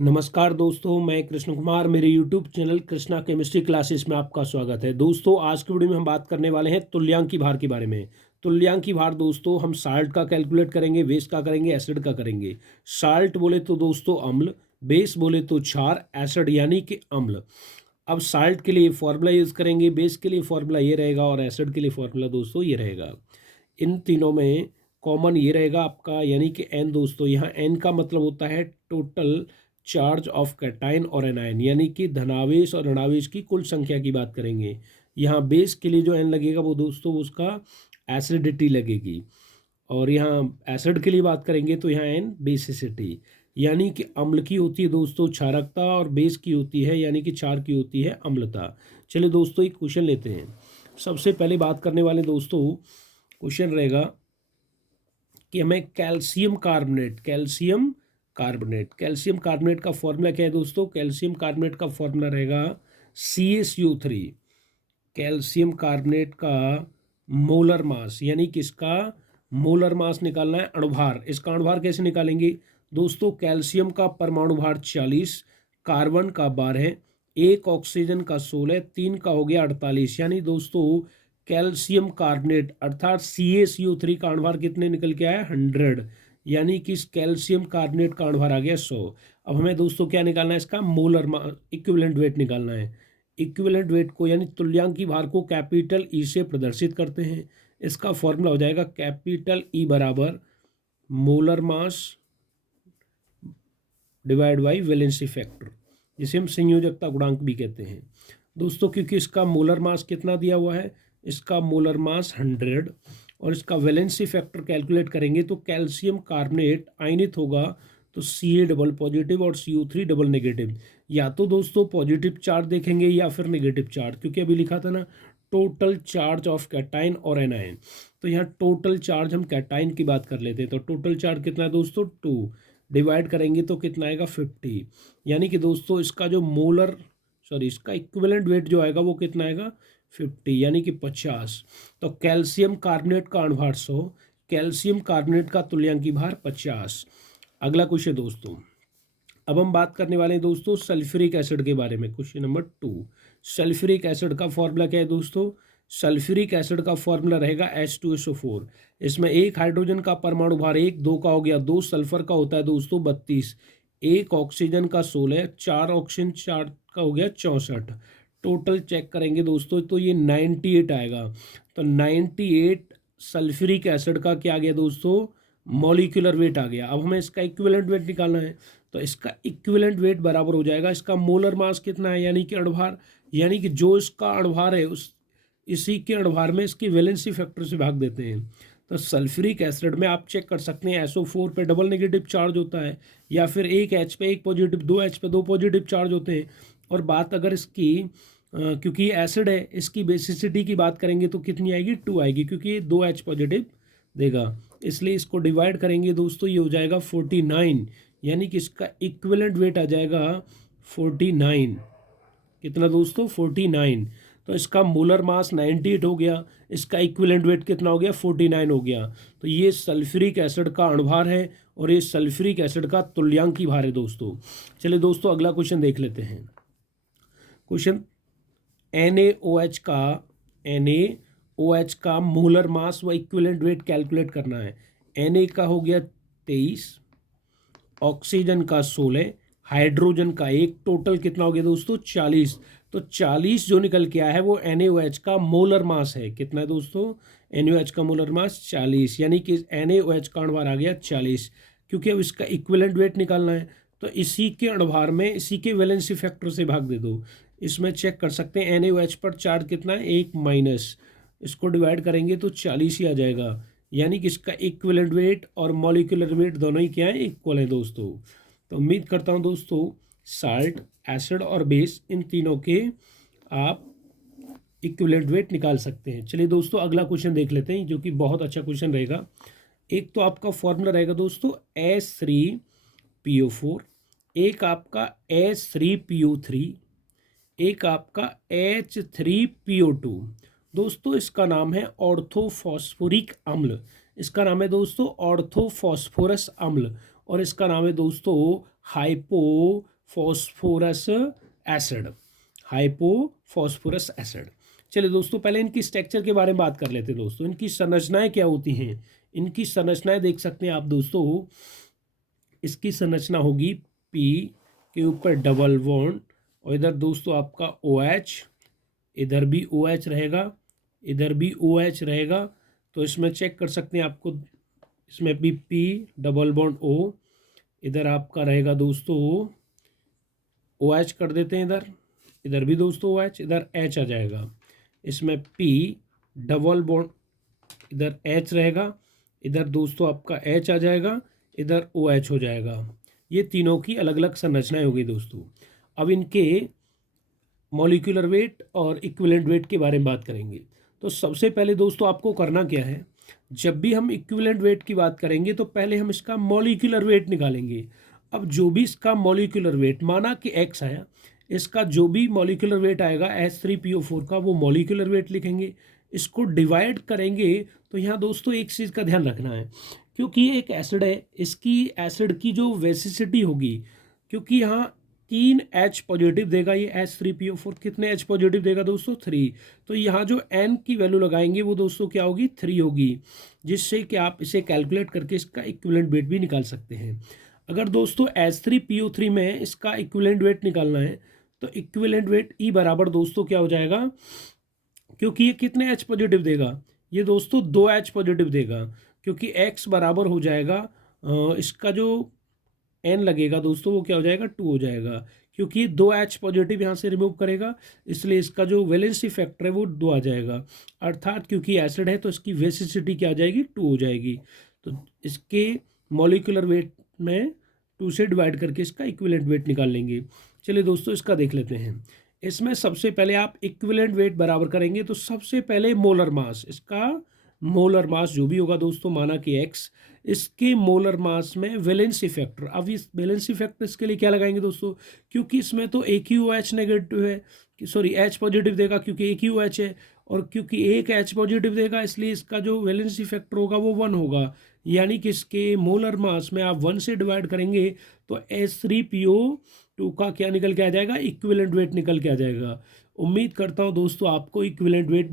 नमस्कार दोस्तों, मैं कृष्ण कुमार। मेरे YouTube channel Krishna chemistry classes में आपका स्वागत है। दोस्तों, आज की वीडियो में हम बात करने वाले हैं तुल्यांकी भार के बारे में। तुल्यांकी भार दोस्तों हम साल्ट का कैलकुलेट करेंगे, बेस का करेंगे, एसिड का करेंगे। साल्ट बोले तो दोस्तों अम्ल, बेस बोले तो क्षार, एसिड यानी कि अम्ल। अब साल्ट के लिए फॉर्मूला यूज़ करेंगे, बेस के लिए फॉर्मूला ये रहेगा और एसिड के लिए फॉर्मूला दोस्तों ये रहेगा। इन तीनों में कॉमन ये रहेगा आपका, यानी कि एन दोस्तों। यहाँ एन का मतलब होता है टोटल चार्ज ऑफ कैटाइन और एनायन, यानी कि धनावेश और ऋणावेश की कुल संख्या की बात करेंगे। यहाँ बेस के लिए जो एन लगेगा वो दोस्तों उसका एसिडिटी लगेगी, और यहाँ एसिड के लिए बात करेंगे तो यहाँ एन बेसिसिटी, यानी कि अम्ल की होती है दोस्तों क्षारकता, और बेस की होती है यानी कि क्षार की होती है अम्लता। चलिए दोस्तों एक क्वेश्चन लेते हैं। सबसे पहले बात करने वाले दोस्तों क्वेश्चन रहेगा कि हमें कैल्शियम कार्बोनेट का फॉर्मूला क्या है दोस्तों। कैल्शियम कार्बोनेट का फॉर्मूला रहेगा CaSO3। कैल्शियम कार्बोनेट का मोलर मास, यानी कि इसका मोलर मास निकालना है, अणुभार। इसका अणुभार कैसे निकालेंगे दोस्तों। कैल्शियम का परमाणु भार 40, कार्बन का 12, एक ऑक्सीजन का 16, 3 का हो गया 48, यानी दोस्तों कैल्शियम कार्बोनेट अर्थात CaCO3 का अणुभार कितने निकल के आया 100, यानी कि इस कैल्शियम कार्बोनेट का अणुभार आ गया 100। अब हमें दोस्तों क्या निकालना है, इसका मोलर इक्विवेलेंट वेट निकालना है। इक्विवेलेंट वेट को यानी तुल्यांकी भार को कैपिटल ई से प्रदर्शित करते हैं। इसका फॉर्मूला हो जाएगा कैपिटल ई बराबर molar mass divide by valency factor, जिसे हम संयोजकता गुणांक भी कहते हैं दोस्तों। क्योंकि इसका मोलर मास कितना दिया हुआ है, इसका मोलर मास 100, और इसका वैलेंसी फैक्टर कैलकुलेट करेंगे तो कैल्शियम कार्बोनेट आयनित होगा तो Ca डबल पॉजिटिव और CO3 डबल नेगेटिव। या तो दोस्तों पॉजिटिव चार्ज देखेंगे या फिर नेगेटिव चार्ज, क्योंकि अभी लिखा था ना टोटल चार्ज ऑफ कैटाइन और एनायन। तो यहाँ टोटल चार्ज हम कैटाइन की बात कर लेते हैं, तो टोटल चार्ज कितना है दोस्तों 2, डिवाइड करेंगे तो कितना आएगा 50, यानी कि दोस्तों इसका इक्विवेलेंट वेट जो आएगा वो कितना आएगा 50, यानी कि 50। तो कैल्शियम कार्बोनेट का अणुभार 100, कैल्शियम कार्बोनेट का तुल्यांकी भार 50। अगला क्वेश्चन दोस्तों, अब हम बात करने वाले हैं दोस्तों सल्फ्यूरिक एसिड के बारे में। क्वेश्चन नंबर 2, सल्फ्यूरिक एसिड का फॉर्मूला क्या है दोस्तों। सल्फ्यूरिक एसिड का फॉर्मूला रहेगा H2SO4। इसमें एक हाइड्रोजन का परमाणु भार 1, 2 का हो गया 2, सल्फर का होता है दोस्तों 32, एक ऑक्सीजन का 16, 4 ऑक्सीजन 4 का हो गया 64। टोटल चेक करेंगे दोस्तों तो ये 98 आएगा। तो 98 सल्फ्यूरिक एसिड का क्या आ गया दोस्तों, मॉलिक्यूलर वेट आ गया। अब हमें इसका इक्विवेलेंट वेट निकालना है, तो इसका इक्विवेलेंट वेट बराबर हो जाएगा इसका मोलर मास कितना है, यानी कि अणुभार, यानी कि जो इसका अणुभार है उस इसी के अणुभार में इसकी वैलेंसी फैक्टर से भाग देते हैं। तो सल्फ्यूरिक एसिड में आप चेक कर सकते हैं SO4 पे डबल नेगेटिव चार्ज होता है, या फिर एक H पे एक पॉजिटिव, 2 H पे 2 पॉजिटिव चार्ज होते हैं। और बात अगर इसकी क्योंकि एसिड है, इसकी बेसिसिटी की बात करेंगे तो कितनी आएगी 2 आएगी, क्योंकि ये 2 H पॉजिटिव देगा, इसलिए इसको डिवाइड करेंगे दोस्तों ये हो जाएगा 49, यानी कि इसका इक्विवेलेंट वेट आ जाएगा 49। कितना दोस्तों 49। तो इसका मोलर मास 98 हो गया, इसका इक्विवेलेंट वेट कितना हो गया 49 हो गया। तो ये सल्फ्यूरिक एसिड का अणुभार है और ये सल्फ्यूरिक एसिड का तुल्यांकी भार है दोस्तों। चलिए दोस्तों अगला क्वेश्चन देख लेते हैं। क्वेश्चन NaOH का मोलर मास व इक्विवेलेंट वेट कैलकुलेट करना है। Na का हो गया 23, ऑक्सीजन का 16, हाइड्रोजन का 1, टोटल कितना हो गया दोस्तों 40। तो 40 जो निकल के आया है वो NaOH का मोलर मास है। कितना है दोस्तों NaOH का मोलर मास 40, यानी कि NaOH का अणुभार आ गया 40। क्योंकि अब इसका इक्विवेलेंट वेट निकालना है तो इसी के अणुभार में इसी के वैलेंसी फैक्टर से भाग दे दो। इसमें चेक कर सकते हैं NaOH पर चार्ज कितना है 1 माइनस, इसको डिवाइड करेंगे तो 40 ही आ जाएगा, यानी कि इसका इक्विवेलेंट वेट और मॉलिक्यूलर वेट दोनों ही क्या है इक्वल है दोस्तों। तो उम्मीद करता हूँ दोस्तों साल्ट, एसिड और बेस इन तीनों के आप इक्विवेलेंट वेट निकाल सकते हैं। चलिए दोस्तों अगला क्वेश्चन देख लेते हैं जो कि बहुत अच्छा क्वेश्चन रहेगा। एक तो आपका फॉर्मूला रहेगा दोस्तों H3PO4, एक आपका H3PO3, एक आपका H3PO2। दोस्तों इसका नाम है ऑर्थोफॉस्फोरिक अम्ल, इसका नाम है दोस्तों ऑर्थोफॉस्फोरस अम्ल, और इसका नाम है दोस्तों हाइपोफॉस्फोरस एसिड, हाइपोफॉस्फोरस एसिड। चलिए दोस्तों, पहले इनकी स्ट्रक्चर के बारे में बात कर लेते हैं दोस्तों। इनकी संरचनाएं क्या होती हैं? इनकी संरचनाएं देख सकते हैं आप दोस्तों। इसकी संरचना होगी पी के ऊपर डबल बॉन्ड, और इधर दोस्तों आपका OH, इधर भी OH रहेगा, इधर भी OH रहेगा। तो इसमें चेक कर सकते हैं आपको, इसमें भी P डबल बॉन्ड O, इधर आपका रहेगा दोस्तों OH कर देते हैं इधर, इधर भी दोस्तों OH, इधर H आ जाएगा। इसमें P डबल बॉन्ड, इधर H रहेगा, इधर दोस्तों आपका H आ जाएगा, इधर OH हो जाएगा। ये तीनों की अलग अलग संरचनाएं हो गई दोस्तों। अब इनके मॉलिक्यूलर वेट और इक्विवेलेंट वेट के बारे में बात करेंगे। तो सबसे पहले दोस्तों आपको करना क्या है, जब भी हम इक्विवेलेंट वेट की बात करेंगे तो पहले हम इसका मॉलिक्यूलर वेट निकालेंगे। अब जो भी इसका मॉलिक्यूलर वेट, माना कि X आया, इसका जो भी मॉलिक्यूलर वेट आएगा H3PO4 का, वो मॉलिक्यूलर वेट लिखेंगे। इसको डिवाइड करेंगे तो यहाँ दोस्तों एक चीज़ का ध्यान रखना है, क्योंकि ये एक एसिड है, इसकी एसिड की जो वेसिसिटी होगी, क्योंकि यहाँ 3 H पॉजिटिव देगा ये H3PO4, कितने H पॉजिटिव देगा दोस्तों? 3। तो यहाँ जो N की वैल्यू लगाएंगे वो दोस्तों क्या होगी? 3 होगी, जिससे कि आप इसे कैलकुलेट करके इसका इक्विवेलेंट वेट भी निकाल सकते हैं। अगर दोस्तों H3PO3 में इसका इक्विवेलेंट वेट निकालना है तो इक्विवेलेंट वेट E बराबर दोस्तों क्या हो जाएगा, क्योंकि ये कितने H पॉजिटिव देगा? ये दोस्तों 2 H पॉजिटिव देगा, क्योंकि X बराबर हो जाएगा इसका जो N लगेगा दोस्तों वो क्या हो जाएगा? 2 हो जाएगा, क्योंकि 2 H पॉजिटिव यहाँ से रिमूव करेगा, इसलिए इसका जो वैलेंसी फैक्टर है वो 2 आ जाएगा। अर्थात क्योंकि एसिड है तो इसकी वेसिसिटी क्या आ जाएगी? 2 हो जाएगी। तो इसके मॉलिक्यूलर वेट में 2 से डिवाइड करके इसका इक्विवेलेंट वेट निकाल लेंगे। चलिए दोस्तों इसका देख लेते हैं। इसमें सबसे पहले आप इक्विवेलेंट वेट बराबर करेंगे तो सबसे पहले मोलर मास, इसका मोलर मास जो भी होगा दोस्तों, माना कि X, इसके मोलर मास में वैलेंसी फैक्टर। अब इस वैलेंसी फैक्टर इसके लिए क्या लगाएंगे दोस्तों, क्योंकि इसमें तो एक ही OH नेगेटिव है, सॉरी H पॉजिटिव देगा, क्योंकि एक ही OH है, और क्योंकि एक H पॉजिटिव देगा इसलिए इसका जो वैलेंसी फैक्टर होगा वो 1 होगा। यानी कि इसके मोलर मास में आप 1 से डिवाइड करेंगे तो H3PO2 का क्या निकल के आ जाएगा? इक्विवेलेंट वेट निकल के आ जाएगा। उम्मीद करता हूँ दोस्तों आपको इक्विवेलेंट वेट